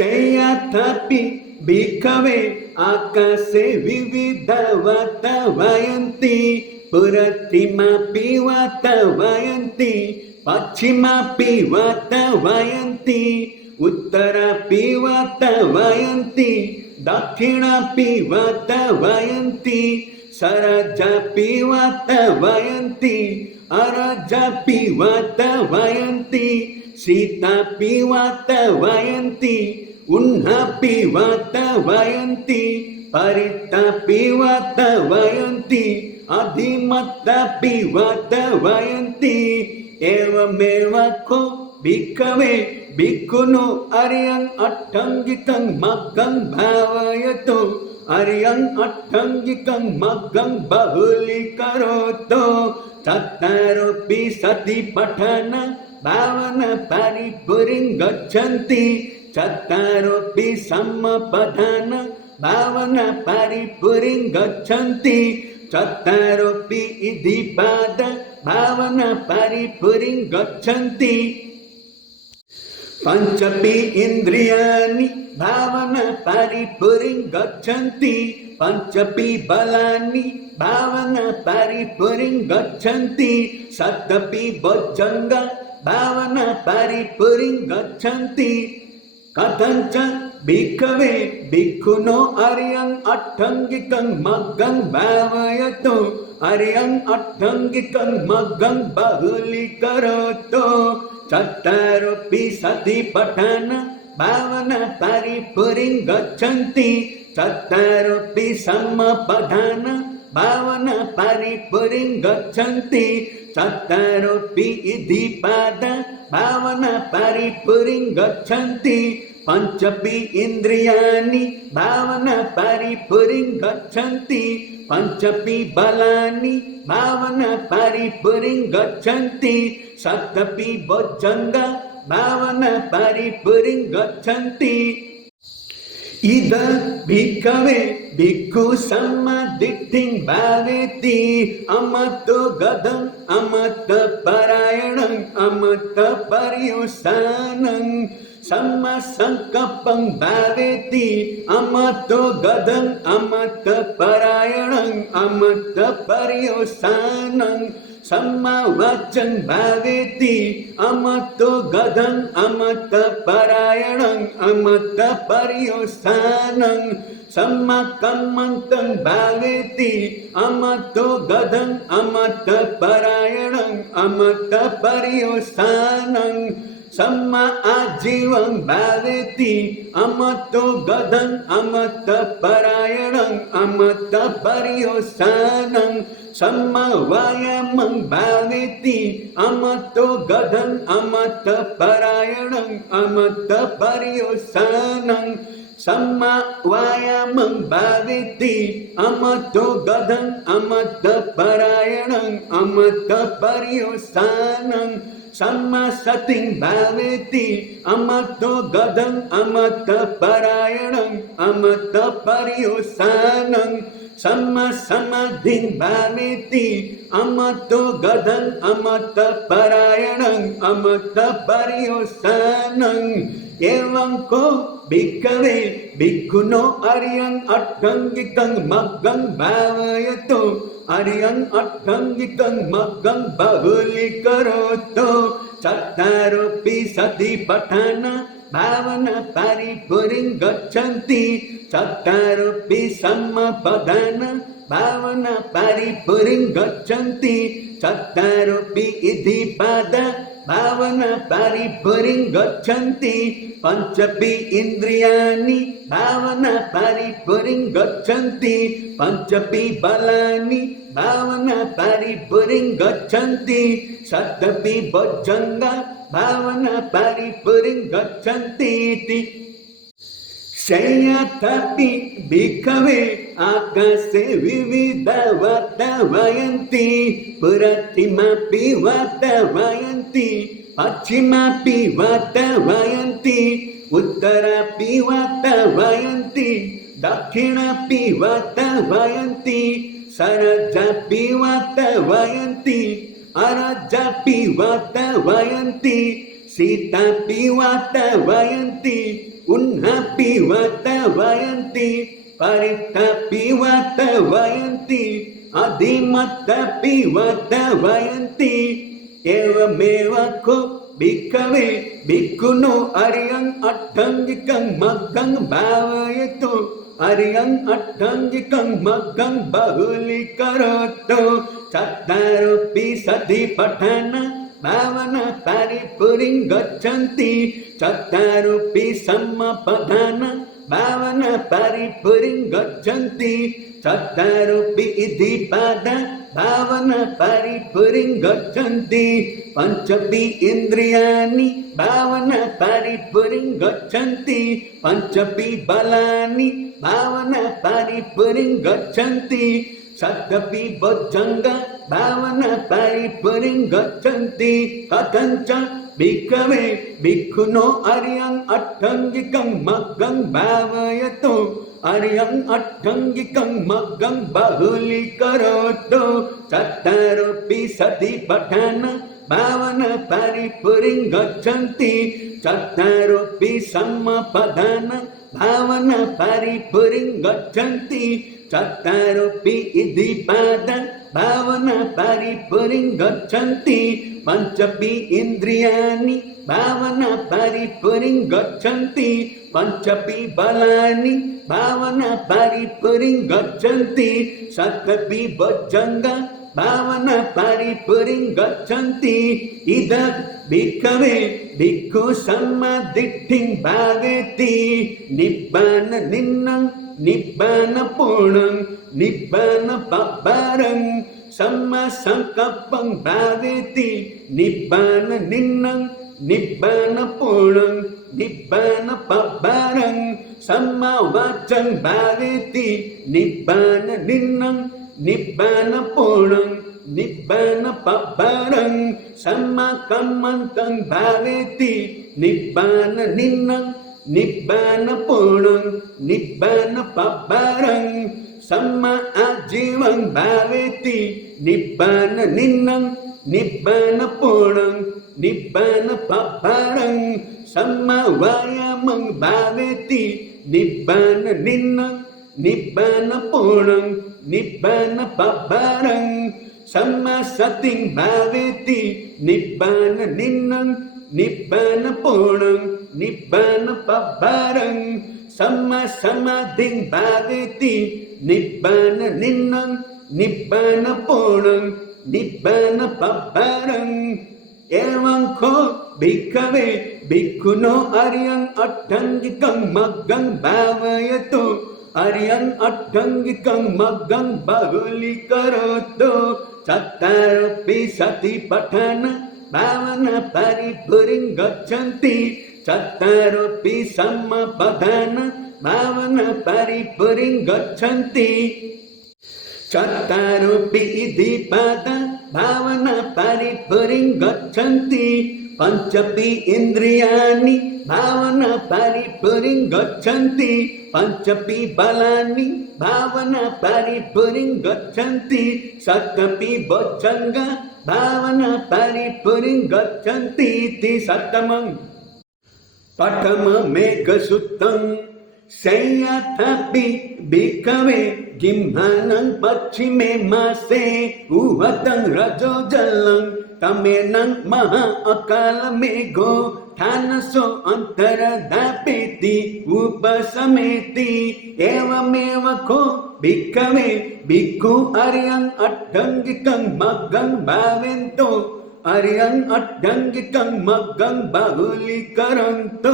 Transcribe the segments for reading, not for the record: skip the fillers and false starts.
शय्याथापि भिक्खवे आकाशे विविधवतवयन्ति पुरतिमापि वतवयन्ति पश्चिमापि वतवयन्ति उत्तरापि वतवयन्ति दक्षिणापि वतवयन्ति सरजापि वतवयन्ति अरजापि वतवयन्ति शीतापि वतवयन्ति उन्हापि वतवयन्ति परितापि वतवयन्ति अधिमत्तापि वतवयन्ति एवमेव को भिक्खवे भिक्खुनो अर्यं अट्टङ्गिकं मग्गं भावयतो अर्यं अट्टङ्गिकं मग्गं बहुलीकरोतो चत्वारोऽपि सतिपठन भावना परिपुरीं गच्छन्ति चत्वारोऽपि सम्मपठन भावना परिपुरीं गच्छन्ति चत्वारोऽपि इदिपाद भावना परिपुरीं गच्छन्ति पंचपि इन्द्रियाणि भावना परिपुरीं गच्छन्ति पंचपि बलानि भावना परिपुरीं गच्छन्ति सप्तपि भुजङ्ग भावना परिपुरीं गच्छन्ति कथञ्च भिक्खवे भिक्खुनो अर्यं अट्टङ्गिकं मग्गं भावयतो अर्यं अट्टङ्गिकं मग्गं बहुलीकरोतो चत्वारोऽपि सतिपठन भावना परिपुरीं गच्छन्ति चत्वारोऽपि सम्मपठन भावना परिपुरीं गच्छन्ति चत्वारोऽपि इदिपाद भावना परिपुरीं गच्छन्ति पंचपि इन्द्रियाणि भावना परिपुरीं गच्छन्ति पंचपि बलानि भावना परिपुरीं गच्छन्ति सप्तपि भुजङ्ग भावना परिपुरीं गच्छन्ति इद भिक्खवे भिक्खु सम्मादिट्ठिं भावेति अमत्तो गदं अमत्तपरायणं अमत्तपर्युषानं सम्मसङ्कल्पं भावेति अमत्तो गदं अमत्तपरायणं अमत्तपर्युषानं सम्मावाचं भावेति अमत्तो गदं अमत्तपरायणं अमत्तपर्युषानं सम्मकम्मन्तं भावेति अमत्तो गदं अमत्तपरायणं अमत्तपर्युषानं सम्मा आजीवं भावेति अमत्तो गदं अमत्तपरायणं अमत्तपर्युषानं सम्मा वायामं भावेति अमत्तो गदं अमत्तपरायणं अमत्तपर्युषानं सम्मा वायामं भावेति अमत्तो गदं अमत्तपरायणं अमत्तपर्युषानं सम्मा सतिं भावेति अमत्तो गदं अमत्तपरायणं अमत्तपर्युषानं सम्मा समाधिं भावेति अमत्तो गदं अमत्तपरायणं अमत्तपर्युषानं एवं को भिक्खवे भिक्खुनो अर्यं अट्टङ्गिकं मग्गं भावयतो अर्यं अट्टङ्गिकं मग्गं बहुलीकरोतो चत्वारोऽपि सतिपठन भावना परिपुरीं गच्छन्ति चत्वारोऽपि सम्मपठन भावना परिपुरीं गच्छन्ति चत्वारोऽपि इदिपाद भावना परिपुरीं गच्छन्ति पंचपि इन्द्रियाणि भावना परिपुरीं गच्छन्ति पंचपि बलानि भावना परिपुरीं गच्छन्ति सप्तपि भुजङ्ग भावना परिपुरीं गच्छन्ति शय्याथापि भिक्खवे आकाशे विविधवतवयन्ति पुरतिमापि वतवयन्ति पश्चिमापि वतवयन्ति उत्तरापि वतवयन्ति दक्षिणापि वतवयन्ति सरजापि वतवयन्ति अरजापि वतवयन्ति सीतापि वातावयन्ति उन्नापि वातावयन्ति परित्तापि वातावयन्ति अधिमत्तापि वातावयन्ति एवमेव को भिक्खवे भिक्खुनो अर्यं अट्टङ्गिकं मग्गं भावयतु अर्यं अट्टङ्गिकं मग्गं बहुलीकरोतु चत्वारोऽपि सतिपठन भावना परिपुरीं गच्छन्ति चत्वारोऽपि सम्मपदान भावना परिपुरीं गच्छन्ति चत्वारोऽपि इद्धिपाद भावना परिपुरीं गच्छन्ति पंचपि इन्द्रियाणि भावना परिपुरीं गच्छन्ति पंचपि बलानि भावना परिपुरीं गच्छन्ति सप्तपि बोद्धंग भावना परिपुरीं गच्छन्ति कथञ्च भिक्खवे भिक्खुनो अर्यं अट्टङ्गिकं मग्गं भावयतु अर्यं अट्टङ्गिकं मग्गं बहुलीकरोतु चत्वारोऽपि सतिपठन भावना परिपुरीं गच्छन्ति चत्वारोऽपि सम्मपदान भावना परिपुरीं गच्छन्ति चत्वारोऽपि इद्धिपाद भावना परिपुरीं गच्छन्ति पंचपि इन्द्रियाणि भावना परिपुरीं गच्छन्ति पंचपि बलानि भावना परिपुरीं गच्छन्ति सप्तपि बोद्धंग भावना परिपुरीं गच्छन्ति इद भिक्खवे भिक्खु सम्मादिट्ठिं भावेति निब्बान निन्नं निब्बान पूर्णं निब्बान पब्बारं सम्मा संकल्पं भावेति निब्बान निन्नं निब्बान पूर्णं निब्बान पब्बारं सम्मा वाचं भावेति निब्बान निन्नं निब्बान पूर्णं निब्बान पब्बारं सम्मा कम्मन्तं भावेति निब्बान निन्नं निब्बान पूर्णं निब्बान पब्बारं सम्मा आजीवं भावेति निब्बान निन्नं निब्बान पूर्णं निब्बान पब्बारं सम्मा वायामं भावेति निब्बान निन्नं निब्बान पूर्णं निब्बान पब्बारं सम्मा सतिं भावेति निब्बान निन्नं निब्बान पूर्णं निब्बान पब्बारं सम्मा समाधिं भावेति निब्बान निन्नं निब्बान पूर्णं निब्बान पब्बारं एवं को भिक्खवे भिक्खुनो अर्यं अट्टङ्गिकं मग्गं भावयतु अर्यं अट्टङ्गिकं मग्गं बहुलीकरोतु चत्वारोऽपि सतिपठन भावना परिपुरीं गच्छन्ति चत्वारोऽपि सम्मपदान भावना परिपुरीं गच्छन्ति चत्वारोऽपि इद्धिपाद भावना परिपुरीं गच्छन्ति पंचपि इन्द्रियाणि भावना परिपुरीं गच्छन्ति पंचपि बलानि भावना परिपुरीं गच्छन्ति सप्तपि बोद्धंग भावना परिपुरीं गच्छन्ति इति सप्तमं पठममेघसुत्तं संयातापि भिक्खवे गिम्हानं पश्चिमे मासे उहतं रजो जलं तमेनं महा अकालमेघो ठानसो अन्तरदापेति उपशमेति एवमेव को भिक्खवे भिक्खु अर्यं अट्टङ्गिकं मग्गं भावयन्तु अर्यं अट्टङ्गिकं मग्गं बहुलीकरन्तु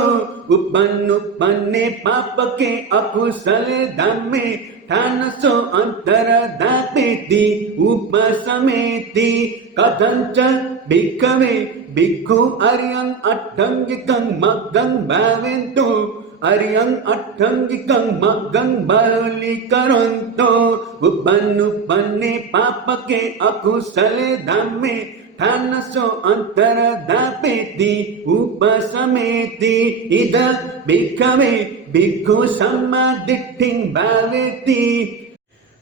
उपन्नुपन्ने पापके अकुशले धम्मे ठानसो अन्तरदापेति उपशमेति कथञ्च भिक्खवे भिक्खु अर्यं अट्टङ्गिकं मग्गं भावयन्तु अर्यं अट्टङ्गिकं मग्गं बहुलीकरन्तु उपन्नुपन्ने पापके अकुशले धम्मे ठानसो अन्तरदापेति उपशमेति इद भिक्खवे भिक्खु सम्मादिट्ठिं भावेति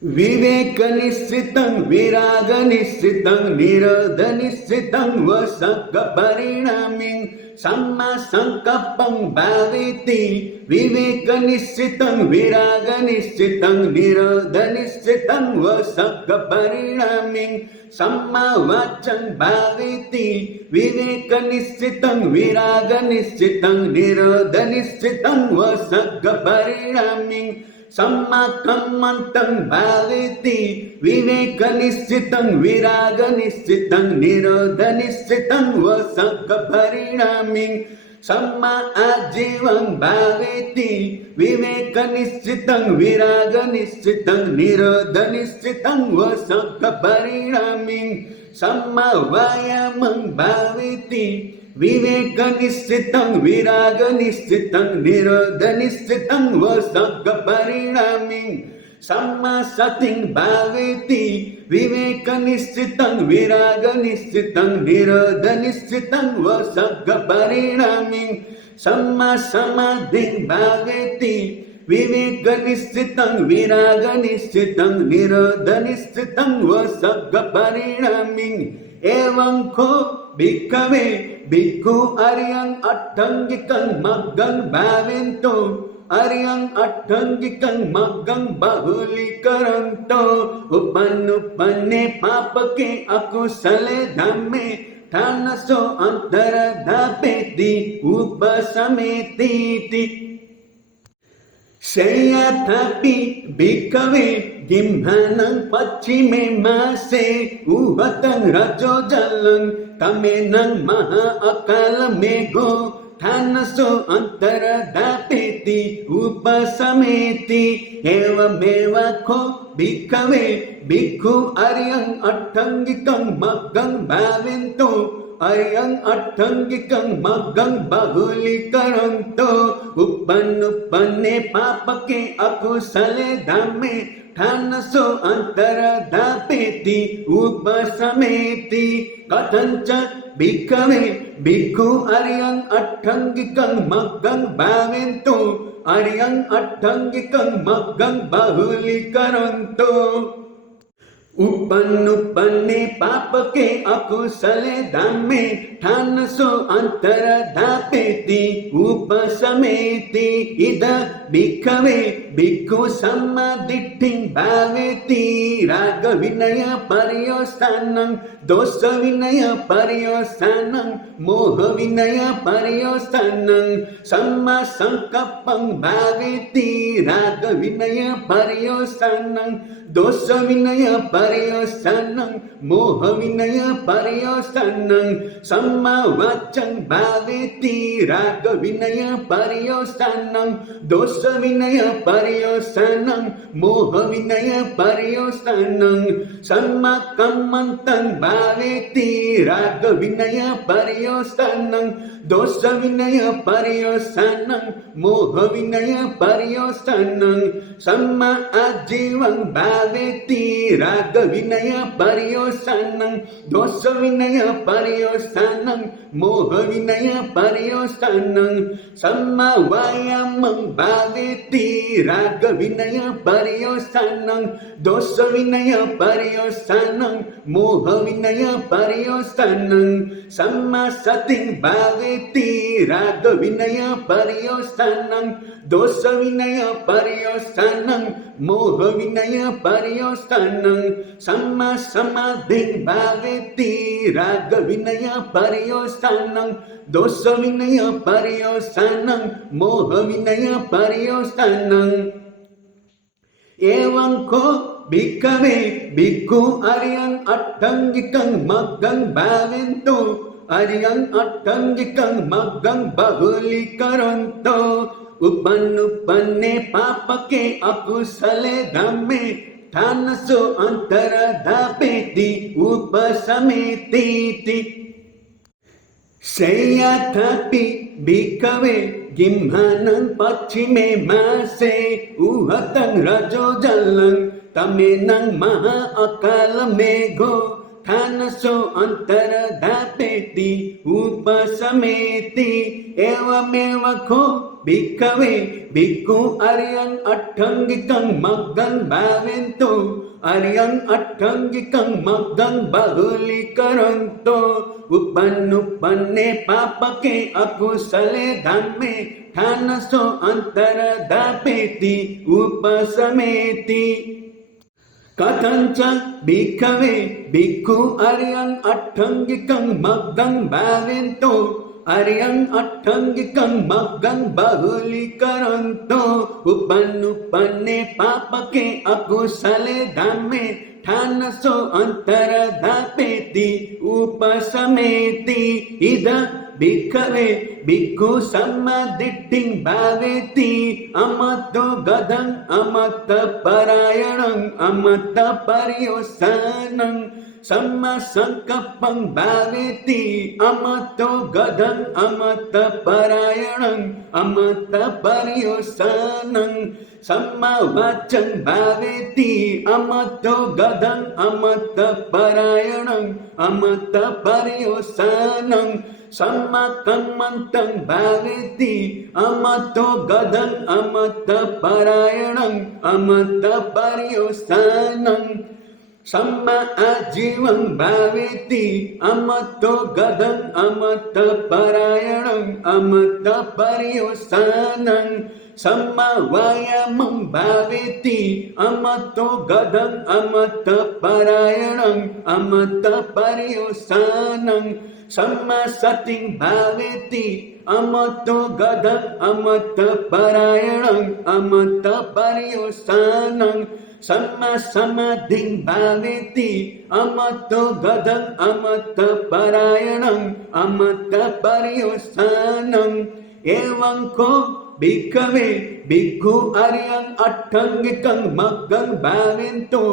विवेकनिश्चितं विरागनिश्चितं निरोधनिश्चितं वसकपरिणामिं सम्मासङ्कल्पं भावेति विवेकनिश्चितं विरागनिश्चितं निरोधनिश्चितं वसकपरिणामिं सम्मावाचं भावेति विवेकनिश्चितं विरागनिश्चितं निरोधनिश्चितं वसकपरिणामिं सम्माकम्मन्तं भावेति विवेकनिश्चितं विरागनिश्चितं निरोधनिश्चितं वसकपरिणामिं सम्मा आजीवं भावेति विवेकनिश्चितं विरागनिश्चितं निरोधनिश्चितं वसकपरिणामिं सम्मा वायामं भावेति विवेकनिश्चितं विरागनिश्चितं निरोधनिश्चितं वसकपरिणामिं सम्मा सतिं भावेति विवेकनिश्चितं विरागनिश्चितं निरोधनिश्चितं वसकपरिणामिं सम्मा समाधिं भावेति विवेकनिश्चितं विरागनिश्चितं निरोधनिश्चितं वसकपरिणामिं एवं को भिक्खवे भिक्खु अर्यं अट्टङ्गिकं मग्गं भावेन्तो अर्यं अट्टङ्गिकं मग्गं बहुलीकरन्तो उपन्नुपन्ने पापके अकुशले धम्मे ठानसो अन्तरधापेति उपसमेतीति शय्याथापि भिक्खवे गिम्हानं पश्चिमे मासे उहतं रजो जलं तमेनं महा अकालमेघो ठानसो अन्तरधापेति उपसमेति एवमेव को भिक्खवे भिक्खु अर्यं अट्टङ्गिकं मग्गं भावेन्तो अर्यं अट्टङ्गिकं मग्गं बहुलीकरन्तो उपन्नुपन्ने पापके अकुशले धम्मे ठानसो अन्तरधापेति उपसमेति कथञ्च भिक्खवे भिक्खु अर्यं अट्टङ्गिकं मग्गं भावेन्तो अर्यं अट्टङ्गिकं मग्गं बहुलीकरन्तो उपन्नुपन्ने पापके अकुशले धम्मे ठानसो अन्तरधापेति उपसमेति इद भिक्खवे भिक्खु सम्मादिट्ठिं भावेति रागविनय पर्योस्थानं दोषविनय पर्योस्थानं मोहविनय पर्योस्थानं सम्मा संकल्पं भावेति रागविनय पर्योस्थानं दोषविनय पर्योस्थानं मोहविनय पर्योस्थानं सम्मा वाचं भावेति रागविनय पर्योस्थानं दोषविनय पर्योस्थानं मोहविनय पर्योस्थानं सम्मा कम्मन्तं भावेति रागविनय पर्योस्थानं दोषविनय पर्योस्थानं मोहविनय पर्योस्थानं सम्मा आजीवं भावेति रागविनय पर्योस्थानं दोषविनय पर्योस्थानं मोहविनय पर्योस्थानं सम्मा वायामं भावेति रागविनय पर्योस्थानं दोषविनय पर्योस्थानं मोहविनय पर्योस्थानं सम्मा सतिं भावेति रागविनय पर्योस्थानं दोषविनय पर्योस्थानं मोहविनय पर्योस्थानं सम्मा समाधिं भावेति रागविनय पर्योस्थानं दोषविनय पर्योस्थानं मोहविनय पर्योस्थानं एवं को भिक्खवे भिक्खु अर्यं अट्टङ्गिकं मग्गं भावेन्तो अर्यं अट्टङ्गिकं मग्गं बहुलीकरन्तो उपन्नुपन्ने पापके अकुशले धम्मे ठानसो अन्तरधापेति उपसमेतीति शय्याथापि भिक्खवे गिम्हानं पश्चिमे मासे उहतं रजो जलं तमेनं महा अकालमेघो ठानसो अन्तरधापेति उपसमेति एवमेव को bhikkhave bhikkhu ariyang atthangikang maggang bhavinto ariyang atthangikang maggang bahulikaranto uppanne papake akusale dhamme thanaso antaradapeti upasameti Katancha bhikkhave bhikkhu ariyang atthangikang maggang bhavinto ariyang atthangikang maggang bahulikaranto uppanne papake akusale dhamme thanaso antaradapeti upasameti ida bhikkhave bhikkhu sammaditting bhaveti amato gadang amatta parayanang amatta paryosanang samma sankappang bhaveti amato gadang amatta parayanang amatta paryosanang samma vachang bhaveti amato gadang amatta parayanang amatta paryosanang samma kammantang bhaveti amato gadang amatta parayanang amatta paryosanang samma ajivang bhaveti amato gadang amatta parayanang amatta paryosanang samma vayamang bhaveti amato gadang amatta parayanang amatta paryosanang samma sating bhaveti amato gadang amatta parayanang amatta paryosanang samma samadhing bhaveti amato gadang amatta parayanang amatta paryosanang evam ko bhikkhave bhikkhu ariyang atthangikang maggang bhavinto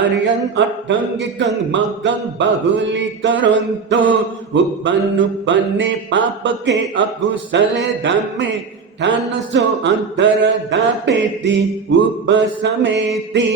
ariyang atthangikang maggang bahulikaranto uppanne papake akusale dhamme thanaso antaradapeti upasameti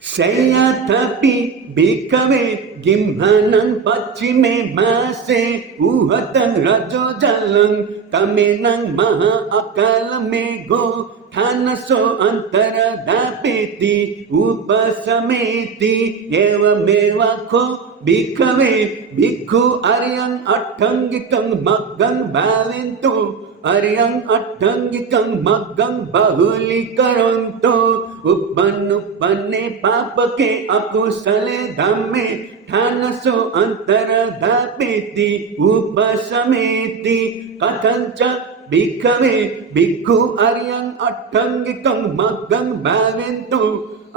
Sayatapi bhikkhave gimhanang pachime mase uhatang rajo jalang tamenang maha akalamego thanaso antaradapeti upasameti evameva ko bhikkhave bhikkhu ariyang atthangikang maggang bhavinto ariyang atthangikang maggang bahulikaranto uppanne papake akusale dhamme thanaso antaradapeti upasameti katancha bhikkhave bhikkhu ariyang atthangikang maggang bhavinto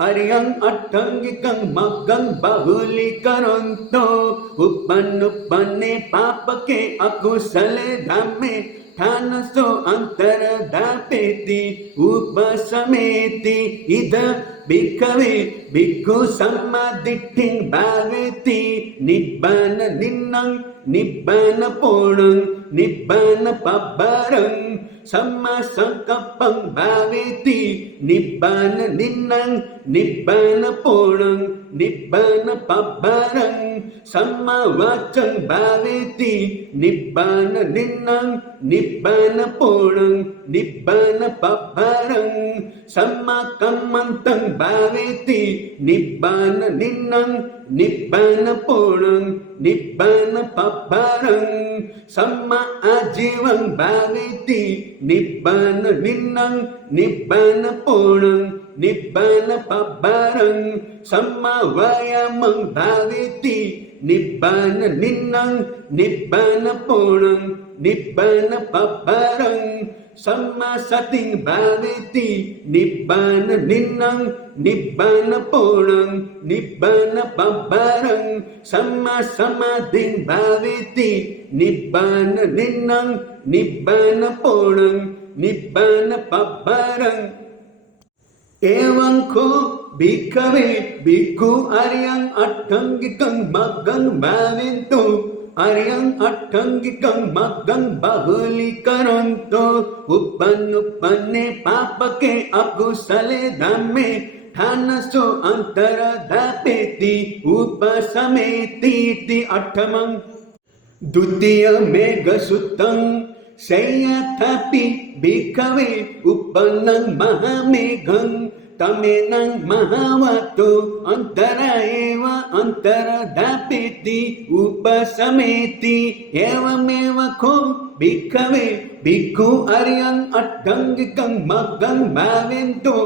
ariyang atthangikang maggang bahulikaranto uppanne papake akusale dhamme thanaso antaradapeti upasameti ida bhikkhave bhikkhu sammaditting bhaveti nibbana ninnang nibbana ponang nibbana pabbarang samma sankappang bhaveti nibbana ninnang nibbana ponang nibbana pabbarang samma vachang bhaveti nibbana ninnang nibbana ponang nibbana pabbarang samma kammantang bhaveti nibbana ninnang nibbana ponang nibbana pabbarang samma ajivang bhaveti nibbana ninnang nibbana ponang nibbana pabbarang samma vayamang bhaveti nibbana ninnang nibbana ponang nibbana pabbarang samma sating bhaveti nibbana ninnang nibbana ponang nibbana pabbarang samma samadhing bhaveti nibbana ninnang nibbana ponang nibbana pabbarang evam ko bhikkhave bhikkhu ariyang atthangikang maggang bhavinto ariyang atthangikang maggang bahulikaranto uppanne papake akusale dhamme thanaso antaradapeti upasameti attamang Dutiya Megha Suttam Sayatapi bhikkhave uppannang mahamegam tamenang mahavato antara eva antaradapeti upasameti evameva ko bhikkhave bhikkhu aryan attangikam maggang bhavento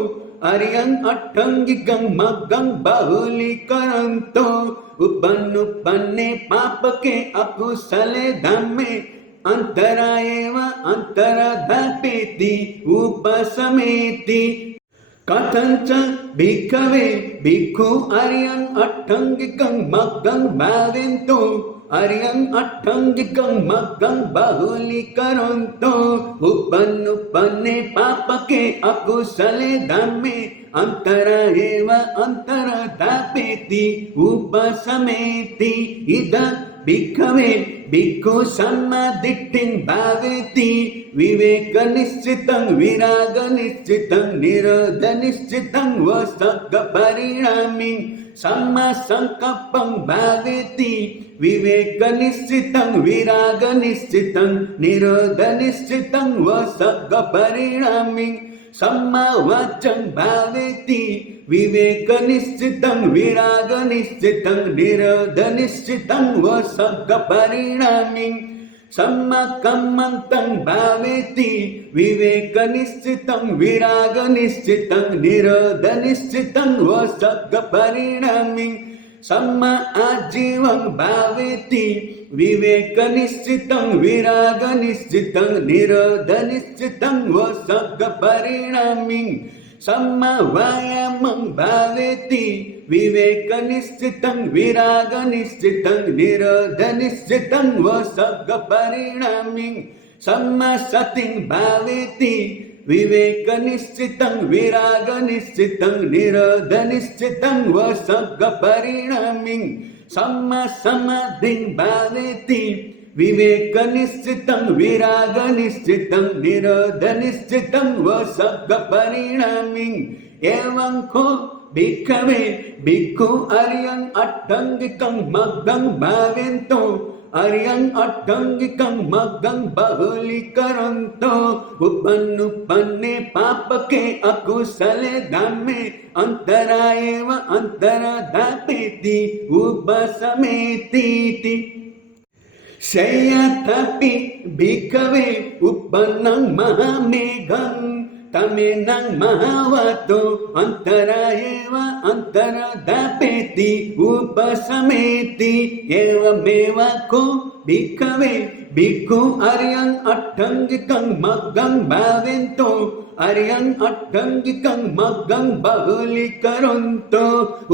aryan attangikam maggang bahulikaranto uppanne papake akusale dhamme antaraeva antaradapeti upasameti Katancha bhikkhave bhikkhu aryan attangikam maggang bhavento aryan attangikam maggang bahulikaranto uppanne papake akusale dhamme antara eva antaradapeti upasameti ida bhikkhave bhikkhu sammadittin bhaveti viveka nishchitam viraga nishchitam nirodha nishchitam vasagga parinamin samma sankappam bhaveti viveka nishchitam viraga nishchitam nirodha nishchitam vasagga parinamin samma vacham bhaveti viveka nishchitam viraga nishchitam nirodha nishchitam vasagga parinamin samma kammantam bhaveti viveka nishchitam viraga nishchitam nirodha nishchitam vasagga parinamin samma ajivam bhaveti viveka nishchitam viraga nishchitam nirodha nishchitam vasagga parinamin samma vayamam bhaveti viveka nishchitam viraga nishchitam nirodha nishchitam vasagga parinamin samma satim bhaveti viveka nishchitam viraga nishchitam nirodha nishchitam vasagga parinamin samma samadhin bhaveti viveka nishchitam viraga nishchitam nirodha nishchitam vasagga parinamin evam ko bhikkhave bhikkhu aryan attangikam maggang bhavento aryan attangikam maggang bahulikaranto uppanne papake akusale dhamme antara eva antaradapeti upasameti Sayatapi bhikkhave uppannang mahamegam tamenang mahavato antara eva antaradapeti upasameti evameva ko bhikkhave bhikkhu aryan attangikam maggang bhavento aryan attangikam maggang bahulikaranto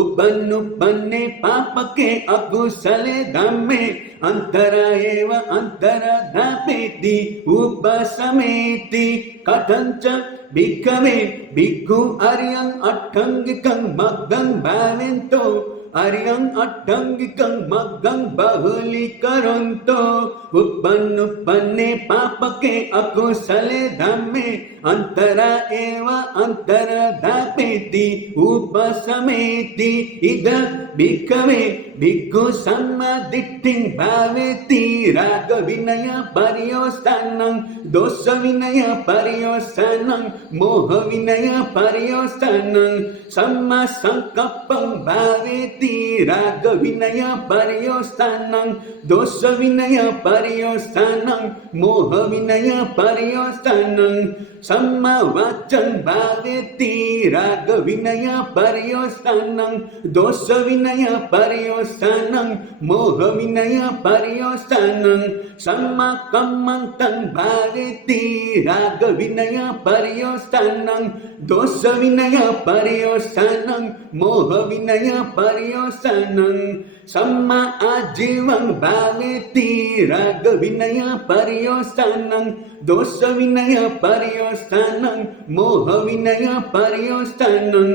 uppanne papake akusale dhamme antara eva antaradapeti upasameti katancha bhikkhave bhikkhu aryan attangikam maggang bhavento aryan attangikam maggang bahulikaranto uppanne papake akusale dhamme antara eva antaradapeti upasameti ida bhikkhave bhikkhu sammadittin bhaveti raga vinaya paryostanam dosa vinaya paryostanam moha vinaya paryostanam samma sankappam bhaveti raga vinaya paryostanam dosa vinaya paryostanam moha vinaya paryostanam samma vacham bhaveti raga vinaya paryostanam dosa vinaya paryostanam moha vinaya paryostanam samma kammantam bhaveti raga vinaya paryostanam dosa vinaya paryostanam moha vinaya paryostanam samma ajivam bhaveti raga vinaya paryostanam dosa vinaya paryostanam moha vinaya paryostanam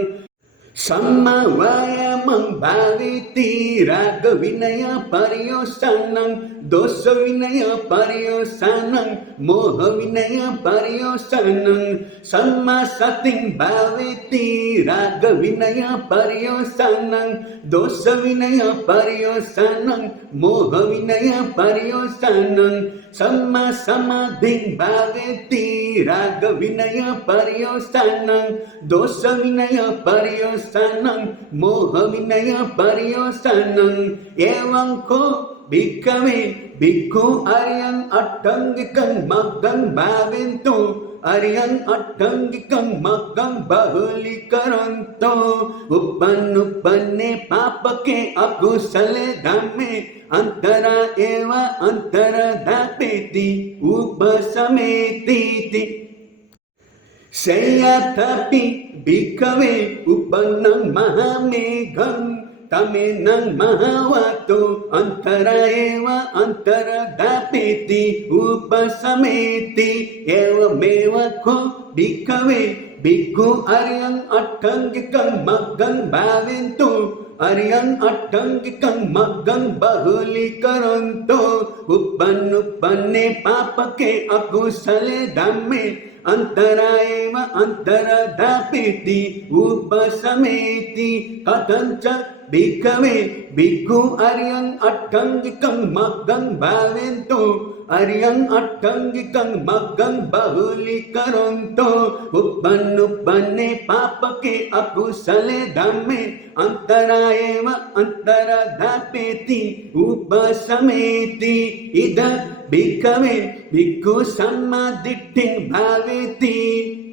samma vayamam bhaveti raga vinaya paryostanam dosa vinaya paryostanam moha vinaya paryostanam samma satim bhaveti raga vinaya paryostanam dosa vinaya paryostanam moha vinaya paryostanam Samma samadhin bhaveti raga vinaya paryostanam dosa vinaya paryostanam moha vinaya paryostanam evam ko bhikkhave bhikkhu aryan attangikam maggam bhaventu Aryan attangikam maggam bahulikaranto Uppanne papake akusale dhamme Antara eva antara dapeti upasametiti Sayatapi bhikkhave uppannam mahamegam Tamenang mahavato antara eva antara dapeti upasameti eva meva ko bhikkhave bhikkhu aryang attangikam maggam bhaventu aryang attangikam maggam bahulikaranto uppanne papake akusale dhamme antara eva antara dapeti upasameti katancha Bhikkhave bhikkhu aryang attangikam maggam bhaventu aryang attangikam maggam bahulikaranto uppanne papake akusale dhamme antara eva antara dapeti upasameti ida bhikkhave bhikkhu sammadittin bhaveti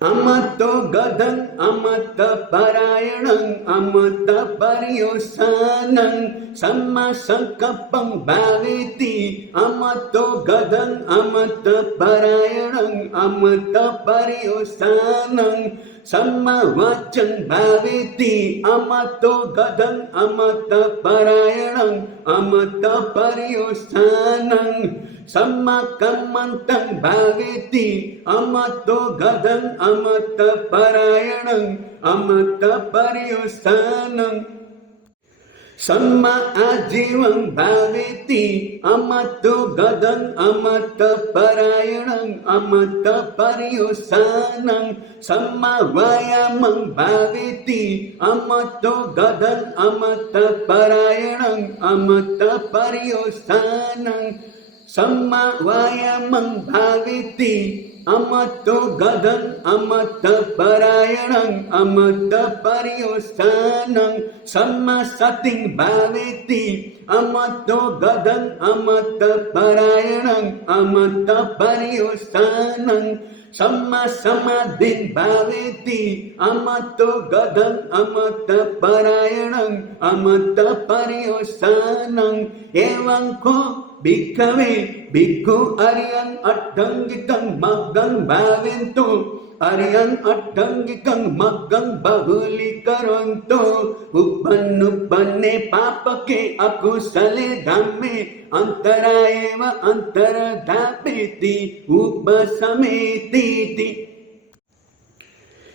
Amato gadang amata parayanang amata paryosanang samma sankapang bhaveti amato gadang amata parayanang amata paryosanang samma vachang bhaveti amato gadang amata parayanang amata paryosanang Samma kammantang bhaveti amato gadang amata parayanang amata paryosanang Samma ajivang bhaveti amato gadang amata parayanang amata paryosanang Samma vayamang bhaveti amato gadang amata parayanang amata paryosanang Samma vayamang bhaveti amato gadang amata parayanang amata paryosanang Samma sating bhaveti amato gadang amata parayanang amata paryosanang Samma samadhin bhaveti amato gadang amata parayanang amata paryosanang evam ko Bhikkhave bhikkhu aryang attangikam maggam bhaventu aryang attangikam maggam bahulikaranto uppanne papake akusale dhamme antara eva antara dapeti upasametiti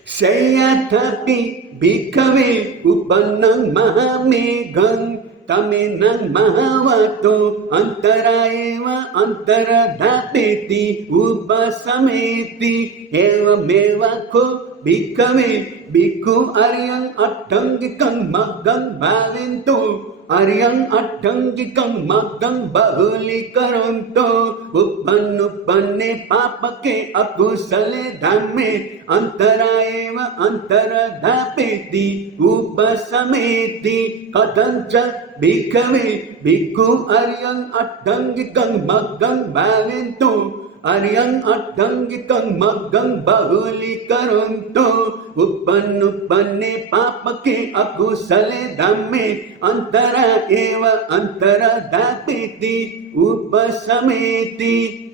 Sayatapi bhikkhave uppannam mahamegam Tamenang mahavato antara eva antara dapeti upasameti eva meva ko bhikkhave bhikkhu aryang attangikam maggam bhaventu aryang attangikam maggam bahulikaranto uppanne papake akusale dhamme antara eva antara dapeti upasameti katancha Bhikkhave bhikkhu aryang attangikam maggam bhaventu aryang attangikam maggam bahulikaranto uppanne papake akusale dhamme antara eva antara dapeti upasameti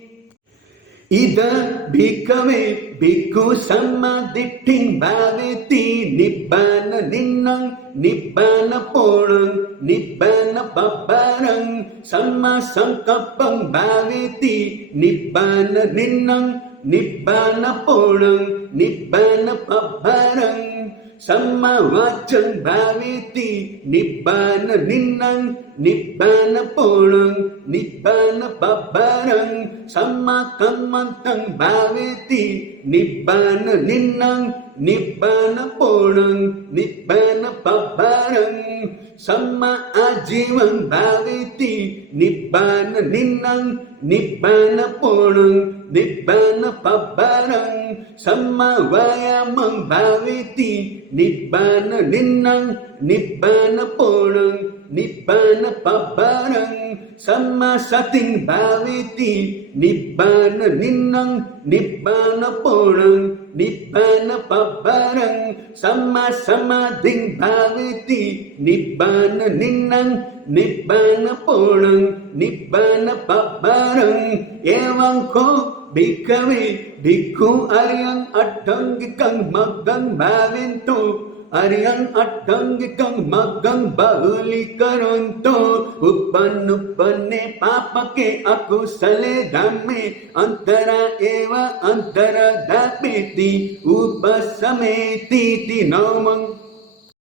Ida bhikkhave bhikkhu sammadittin bhaveti nibbana ninnang nibbana ponang nibbana babbarang samma sankapang bhaveti nibbana ninnang nibbana ponang nibbana babbarang Samawacang bhaveti nibbana ninnang nibbana punang nibbana babbarang Samma kammantang bhaveti nibbana ninnang nibbana punang nibbana babbarang Samma ajivang bhaveti nibbana ninnang nibbana punang nibbana babbarang Samma vayamang bhaveti nibbana ninnang nibbana punang nibbana babbarang Samma sating bhaveti nibbana ninnang nibbana punang nibbana babbarang Samma samadhing bhaveti nibbana ninnang nibbana punang nibbana babbarang Evam ko bhikkhave bhikkhu ariyang atthangikang maggang bhavinto Ariyang atthangikang maggang bahulikaronto Uppanne papake akusale dhamme Antara eva antara dapiti Upasameti namang